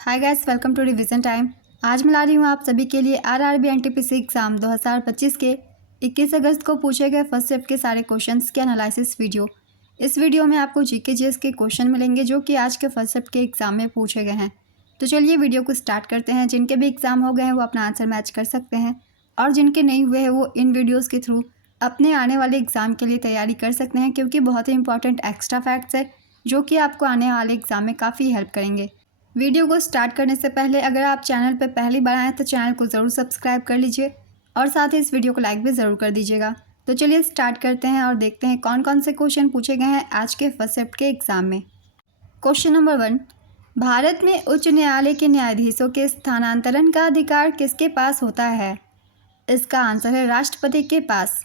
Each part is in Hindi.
Hi guys, welcome to revision time. आज मैं ला रही हूँ आप सभी के लिए आरआरबी एनटीपीसी एग्ज़ाम 2025 के 21 अगस्त को पूछे गए फर्स्ट शिफ्ट के सारे क्वेश्चंस के एनालिसिस वीडियो। इस वीडियो में आपको जीके जीएस के क्वेश्चन मिलेंगे जो कि आज के फर्स्ट शिफ्ट के एग्ज़ाम में पूछे गए हैं। तो चलिए वीडियो को स्टार्ट करते हैं। जिनके भी एग्ज़ाम हो गए हैं वो अपना आंसर मैच कर सकते हैं और जिनके नहीं हुए हैं वो इन वीडियोज़ के थ्रू अपने आने वाले एग्ज़ाम के लिए तैयारी कर सकते हैं, क्योंकि बहुत ही इंपॉर्टेंट एक्स्ट्रा फैक्ट्स है जो कि आपको आने वाले एग्ज़ाम में काफ़ी हेल्प करेंगे। वीडियो को स्टार्ट करने से पहले अगर आप चैनल पर पहली बार आएँ तो चैनल को ज़रूर सब्सक्राइब कर लीजिए और साथ ही इस वीडियो को लाइक भी ज़रूर कर दीजिएगा। तो चलिए स्टार्ट करते हैं और देखते हैं कौन कौन से क्वेश्चन पूछे गए हैं आज के फर्स्ट शिफ्ट के एग्ज़ाम में। क्वेश्चन नंबर 1, भारत में उच्च न्यायालय के न्यायाधीशों के स्थानांतरण का अधिकार किसके पास होता है? इसका आंसर है राष्ट्रपति के पास।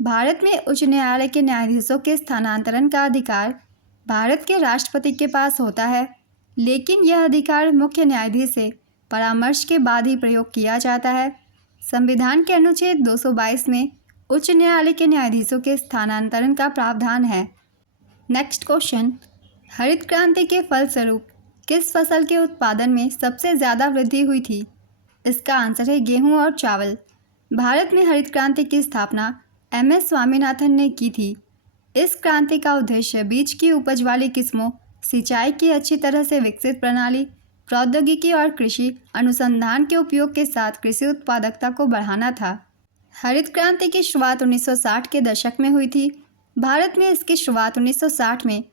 भारत में उच्च न्यायालय के न्यायाधीशों के स्थानांतरण का अधिकार भारत के राष्ट्रपति के पास होता है, लेकिन यह अधिकार मुख्य न्यायाधीश से परामर्श के बाद ही प्रयोग किया जाता है। संविधान के अनुच्छेद 222 में उच्च न्यायालय के न्यायाधीशों के स्थानांतरण का प्रावधान है। नेक्स्ट क्वेश्चन, हरित क्रांति के फलस्वरूप किस फसल के उत्पादन में सबसे ज़्यादा वृद्धि हुई थी? इसका आंसर है गेहूं और चावल। भारत में हरित क्रांति की स्थापना MS स्वामीनाथन ने की थी। इस क्रांति का उद्देश्य बीज की उपज वाली किस्मों, सिंचाई की अच्छी तरह से विकसित प्रणाली, प्रौद्योगिकी और कृषि अनुसंधान के उपयोग के साथ कृषि उत्पादकता को बढ़ाना था। हरित क्रांति की शुरुआत 1960 के दशक में हुई थी। भारत में इसकी शुरुआत 1960 में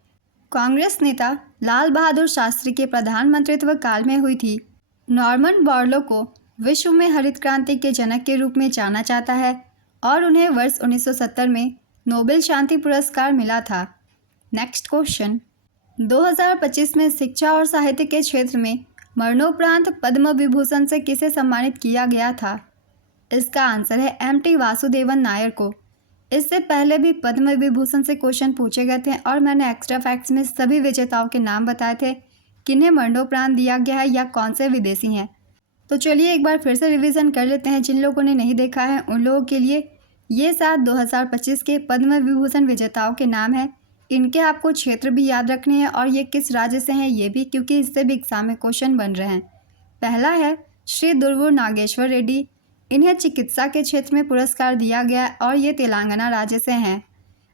कांग्रेस नेता लाल बहादुर शास्त्री के प्रधानमंत्रित्व काल में हुई थी। नॉर्मन बोरलो को विश्व में हरित क्रांति के जनक के रूप में जाना जाता है और उन्हें वर्ष 1970 में नोबेल शांति पुरस्कार मिला था। नेक्स्ट क्वेश्चन, 2025 में शिक्षा और साहित्य के क्षेत्र में मरणोपरांत पद्म विभूषण से किसे सम्मानित किया गया था? इसका आंसर है MT वासुदेवन नायर को। इससे पहले भी पद्म विभूषण से क्वेश्चन पूछे गए थे और मैंने एक्स्ट्रा फैक्ट्स में सभी विजेताओं के नाम बताए थे, किन्हें मरणोपरांत दिया गया है या कौन से विदेशी हैं। तो चलिए एक बार फिर से रिवीजन कर लेते हैं। जिन लोगों ने नहीं देखा है उन लोगों के लिए ये 2025 के पद्म विभूषण विजेताओं के नाम हैं। इनके आपको क्षेत्र भी याद रखने हैं और ये किस राज्य से हैं ये भी, क्योंकि इससे भी एग्जाम में क्वेश्चन बन रहे हैं। पहला है श्री दुर्वुर नागेश्वर रेड्डी। इन्हें चिकित्सा के क्षेत्र में पुरस्कार दिया गया और ये तेलंगाना राज्य से हैं।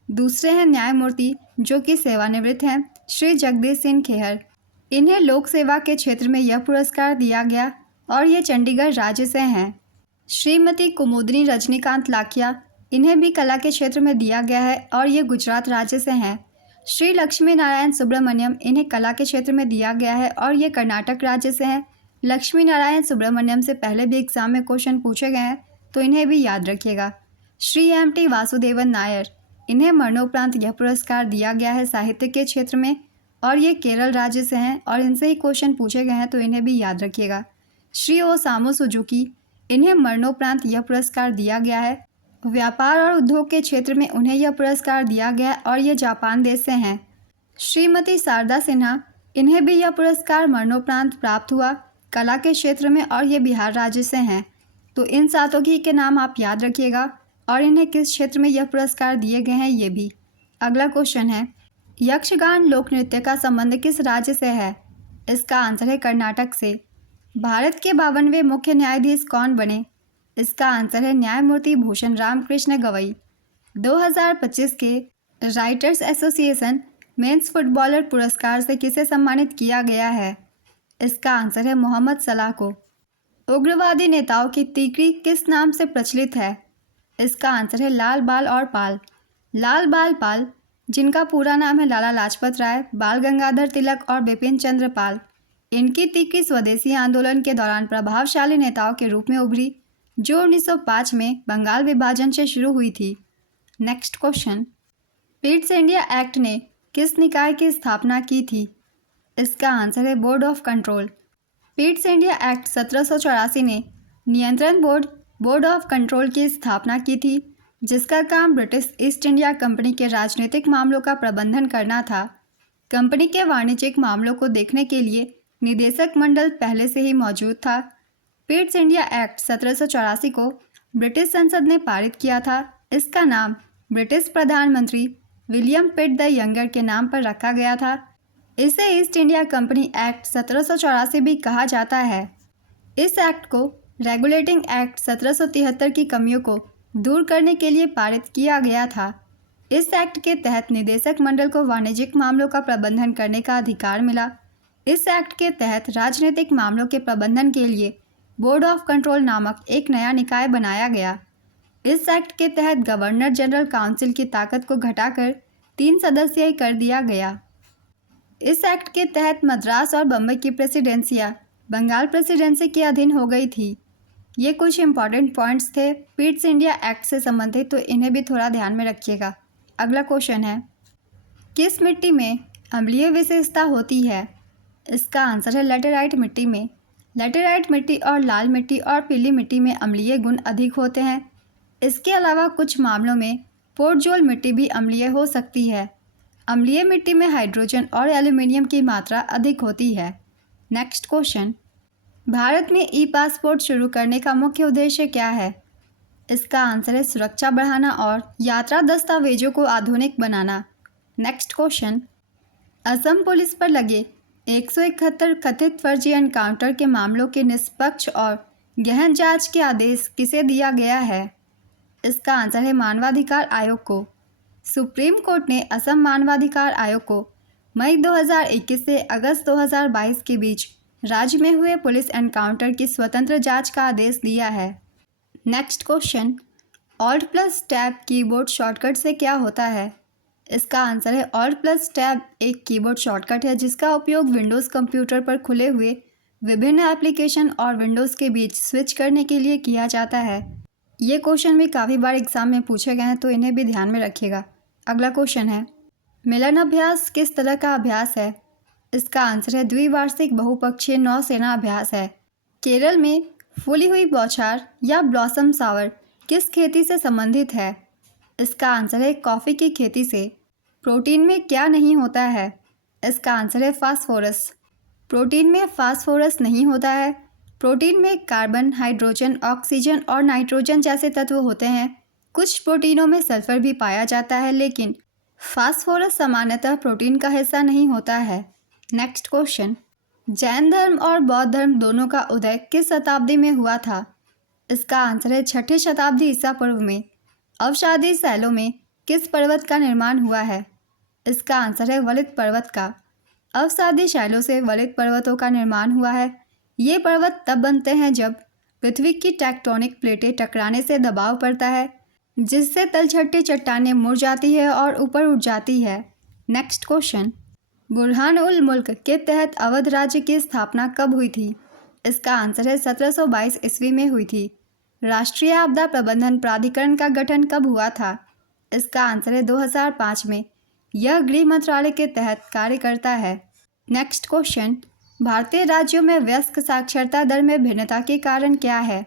दूसरे हैं न्यायमूर्ति जो कि सेवानिवृत्त हैं, श्री जगदीश सिंह खेहर। इन्हें लोक सेवा के क्षेत्र में यह पुरस्कार दिया गया और ये चंडीगढ़ राज्य से हैं। श्रीमती कुमुदनी रजनीकांत लाखिया, इन्हें भी कला के क्षेत्र में दिया गया है और ये गुजरात राज्य से हैं। श्री लक्ष्मी नारायण सुब्रमण्यम, इन्हें कला के क्षेत्र में दिया गया है और ये कर्नाटक राज्य से हैं। लक्ष्मी नारायण सुब्रमण्यम से पहले भी एग्जाम में क्वेश्चन पूछे गए हैं तो इन्हें भी याद रखिएगा। श्री MT वासुदेवन नायर, इन्हें मरणोपरांत यह पुरस्कार दिया गया है साहित्य के क्षेत्र में और ये केरल राज्य से हैं और इनसे ही क्वेश्चन पूछे गए हैं तो इन्हें भी याद रखिएगा। श्री ओसामू सुजुकी, इन्हें मरणोपरांत यह पुरस्कार दिया गया है। व्यापार और उद्योग के क्षेत्र में उन्हें यह पुरस्कार दिया गया और ये जापान देश से हैं। श्रीमती शारदा सिन्हा, इन्हें भी यह पुरस्कार मरणोपरांत प्राप्त हुआ कला के क्षेत्र में और ये बिहार राज्य से हैं। तो इन सातों की के नाम आप याद रखिएगा और इन्हें किस क्षेत्र में यह पुरस्कार दिए गए हैं ये भी। अगला क्वेश्चन है, यक्षगान लोक नृत्य का संबंध किस राज्य से है? इसका आंसर है कर्नाटक से। भारत के 52वें मुख्य न्यायाधीश कौन बने? इसका आंसर है न्यायमूर्ति भूषण राम कृष्ण गवई। 2025 के राइटर्स एसोसिएशन मेंस फुटबॉलर पुरस्कार से किसे सम्मानित किया गया है? इसका आंसर है मोहम्मद सलाह को। उग्रवादी नेताओं की तीकरी किस नाम से प्रचलित है? इसका आंसर है लाल बाल और पाल। लाल बाल पाल, जिनका पूरा नाम है लाला लाजपत राय, बाल गंगाधर तिलक और बिपिन चंद्र पाल, इनकी तीकरी स्वदेशी आंदोलन के दौरान प्रभावशाली नेताओं के रूप में उभरी जो 1905 में बंगाल विभाजन से शुरू हुई थी। Next question, Pitt's India act ने किस निकाय की स्थापना की थी? इसका आंसर है board of control. Pitt's India act 1784 ने नियंत्रण बोर्ड ऑफ कंट्रोल की स्थापना की थी, जिसका काम ब्रिटिश ईस्ट इंडिया कंपनी के राजनीतिक मामलों का प्रबंधन करना था। कंपनी के वाणिज्यिक मामलों को देखने के लिए निदेशक मंडल पहले से ही मौजूद था। पिट्स इंडिया एक्ट 1784 को ब्रिटिश संसद ने पारित किया था। इसका नाम ब्रिटिश प्रधानमंत्री विलियम पिट द यंगर के नाम पर रखा गया था। इसे ईस्ट इंडिया कंपनी एक्ट 1784 भी कहा जाता है। इस एक्ट को रेगुलेटिंग एक्ट 1773 की कमियों को दूर करने के लिए पारित किया गया था। इस एक्ट के तहत निदेशक मंडल को वाणिज्यिक मामलों का प्रबंधन करने का अधिकार मिला। इस एक्ट के तहत राजनीतिक मामलों के प्रबंधन के लिए बोर्ड ऑफ कंट्रोल नामक एक नया निकाय बनाया गया। इस एक्ट के तहत गवर्नर जनरल काउंसिल की ताकत को घटाकर 3 सदस्यीय कर दिया गया। इस एक्ट के तहत मद्रास और बम्बई की प्रेसिडेंसियाँ बंगाल प्रेसिडेंसी के अधीन हो गई थी। ये कुछ इंपॉर्टेंट पॉइंट्स थे पिट्स इंडिया एक्ट से संबंधित, तो इन्हें भी थोड़ा ध्यान में रखिएगा। अगला क्वेश्चन है, किस मिट्टी में अम्लीय विशेषता होती है? इसका आंसर है लेटेराइट मिट्टी में। लेटेराइट मिट्टी और लाल मिट्टी और पीली मिट्टी में अम्लीय गुण अधिक होते हैं। इसके अलावा कुछ मामलों में पोर्टजोल मिट्टी भी अम्लीय हो सकती है। अम्लीय मिट्टी में हाइड्रोजन और एल्यूमिनियम की मात्रा अधिक होती है। नेक्स्ट क्वेश्चन, भारत में ई पासपोर्ट शुरू करने का मुख्य उद्देश्य क्या है? इसका आंसर है सुरक्षा बढ़ाना और यात्रा दस्तावेजों को आधुनिक बनाना। नेक्स्ट क्वेश्चन, असम पुलिस पर लगे 171 कथित फर्जी एनकाउंटर के मामलों के निष्पक्ष और गहन जांच के आदेश किसे दिया गया है? इसका आंसर है मानवाधिकार आयोग को। सुप्रीम कोर्ट ने असम मानवाधिकार आयोग को मई 2021 से अगस्त 2022 के बीच राज्य में हुए पुलिस एनकाउंटर की स्वतंत्र जांच का आदेश दिया है। Next question, alt plus tab keyboard shortcut से क्या होता है? इसका आंसर है ऑल्ट प्लस टैब एक कीबोर्ड शॉर्टकट है जिसका उपयोग विंडोज़ कंप्यूटर पर खुले हुए विभिन्न एप्लीकेशन और विंडोज़ के बीच स्विच करने के लिए किया जाता है। ये क्वेश्चन भी काफ़ी बार एग्जाम में पूछे गए हैं, तो इन्हें भी ध्यान में रखिएगा। अगला क्वेश्चन है, मिलन अभ्यास किस तरह का अभ्यास है? इसका आंसर है द्विवार्षिक बहुपक्षीय नौसेना अभ्यास है। केरल में फूली हुई बौछार या ब्लॉसम सावर किस खेती से संबंधित है? इसका आंसर है कॉफ़ी की खेती से। प्रोटीन में क्या नहीं होता है? इसका आंसर है फास्फोरस। प्रोटीन में फास्फोरस नहीं होता है। प्रोटीन में कार्बन, हाइड्रोजन, ऑक्सीजन और नाइट्रोजन जैसे तत्व होते हैं। कुछ प्रोटीनों में सल्फर भी पाया जाता है, लेकिन फास्फोरस सामान्यतः प्रोटीन का हिस्सा नहीं होता है। नेक्स्ट क्वेश्चन, जैन धर्म और बौद्ध धर्म दोनों का उदय किस शताब्दी में हुआ था? इसका आंसर है 6ठी शताब्दी ईसा पूर्व में। अवसादी शैलों में किस पर्वत का निर्माण हुआ है? इसका आंसर है वलित पर्वत का। अवसादी शैलों से वलित पर्वतों का निर्माण हुआ है। ये पर्वत तब बनते हैं जब पृथ्वी की टेक्टोनिक प्लेटें टकराने से दबाव पड़ता है, जिससे तलछटी चट्टानें मुड़ जाती है और ऊपर उठ जाती है। नेक्स्ट क्वेश्चन, बुरहान उल मुल्क के तहत अवध राज्य की स्थापना कब हुई थी? इसका आंसर है 1722 ईस्वी में हुई थी। राष्ट्रीय आपदा प्रबंधन प्राधिकरण का गठन कब हुआ था? इसका आंसर है 2005 में। यह गृह मंत्रालय के तहत कार्य करता है। नेक्स्ट क्वेश्चन, भारतीय राज्यों में वयस्क साक्षरता दर में भिन्नता के कारण क्या है?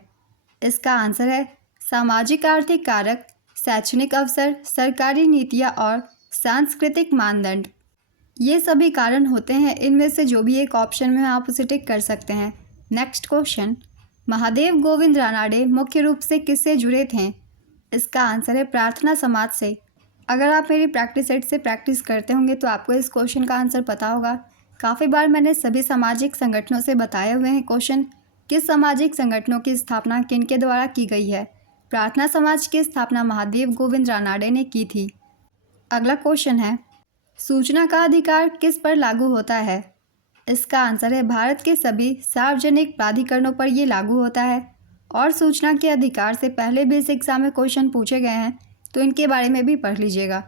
इसका आंसर है सामाजिक आर्थिक कारक, शैक्षणिक अवसर, सरकारी नीतियाँ और सांस्कृतिक मानदंड। ये सभी कारण होते हैं। इनमें से जो भी एक ऑप्शन में आप उसे टिक कर सकते हैं। नेक्स्ट क्वेश्चन, महादेव गोविंद रानाडे मुख्य रूप से किससे जुड़े थे? इसका आंसर है प्रार्थना समाज से। अगर आप मेरी प्रैक्टिस सेट से प्रैक्टिस करते होंगे तो आपको इस क्वेश्चन का आंसर पता होगा। काफ़ी बार मैंने सभी सामाजिक संगठनों से बताए हुए हैं क्वेश्चन, किस सामाजिक संगठनों की स्थापना किनके द्वारा की गई है? प्रार्थना समाज की स्थापना महादेव गोविंद रानाडे ने की थी। अगला क्वेश्चन है, सूचना का अधिकार किस पर लागू होता है? इसका आंसर है भारत के सभी सार्वजनिक प्राधिकरणों पर ये लागू होता है। और सूचना के अधिकार से पहले भी इस एग्जाम में क्वेश्चन पूछे गए हैं, तो इनके बारे में भी पढ़ लीजिएगा।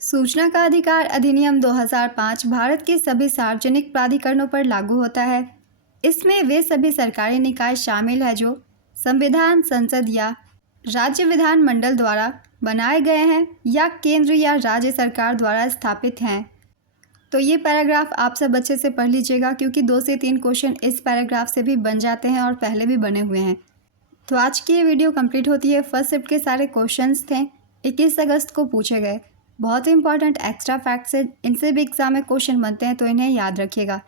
सूचना का अधिकार अधिनियम 2005 भारत के सभी सार्वजनिक प्राधिकरणों पर लागू होता है। इसमें वे सभी सरकारी निकाय शामिल हैं जो संविधान, संसद या राज्य विधानमंडल द्वारा बनाए गए हैं या केंद्र या राज्य सरकार द्वारा स्थापित हैं। तो ये पैराग्राफ आप सब अच्छे से पढ़ लीजिएगा, क्योंकि 2 से 3 क्वेश्चन इस पैराग्राफ से भी बन जाते हैं और पहले भी बने हुए हैं। तो आज की ये वीडियो कंप्लीट होती है। फर्स्ट शिफ्ट के सारे क्वेश्चंस थे, 21 अगस्त को पूछे गए। बहुत ही इंपॉर्टेंट एक्स्ट्रा फैक्ट्स है, इनसे भी एग्जाम में क्वेश्चन बनते हैं, तो इन्हें याद रखिएगा।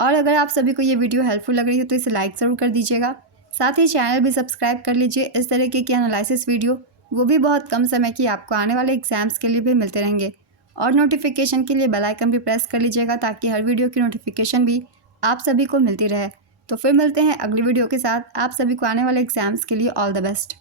और अगर आप सभी को ये वीडियो हेल्पफुल लग रही हो तो इसे लाइक ज़रूर कर दीजिएगा। साथ ही चैनल भी सब्सक्राइब कर लीजिए। इस तरीके की एनालिसिस वीडियो वो भी बहुत कम समय की आपको आने वाले एग्जाम्स के लिए भी मिलते रहेंगे। और नोटिफिकेशन के लिए बेल आइकन भी प्रेस कर लीजिएगा ताकि हर वीडियो की नोटिफिकेशन भी आप सभी को मिलती रहे। तो फिर मिलते हैं अगली वीडियो के साथ। आप सभी को आने वाले एग्ज़ाम्स के लिए ऑल द बेस्ट।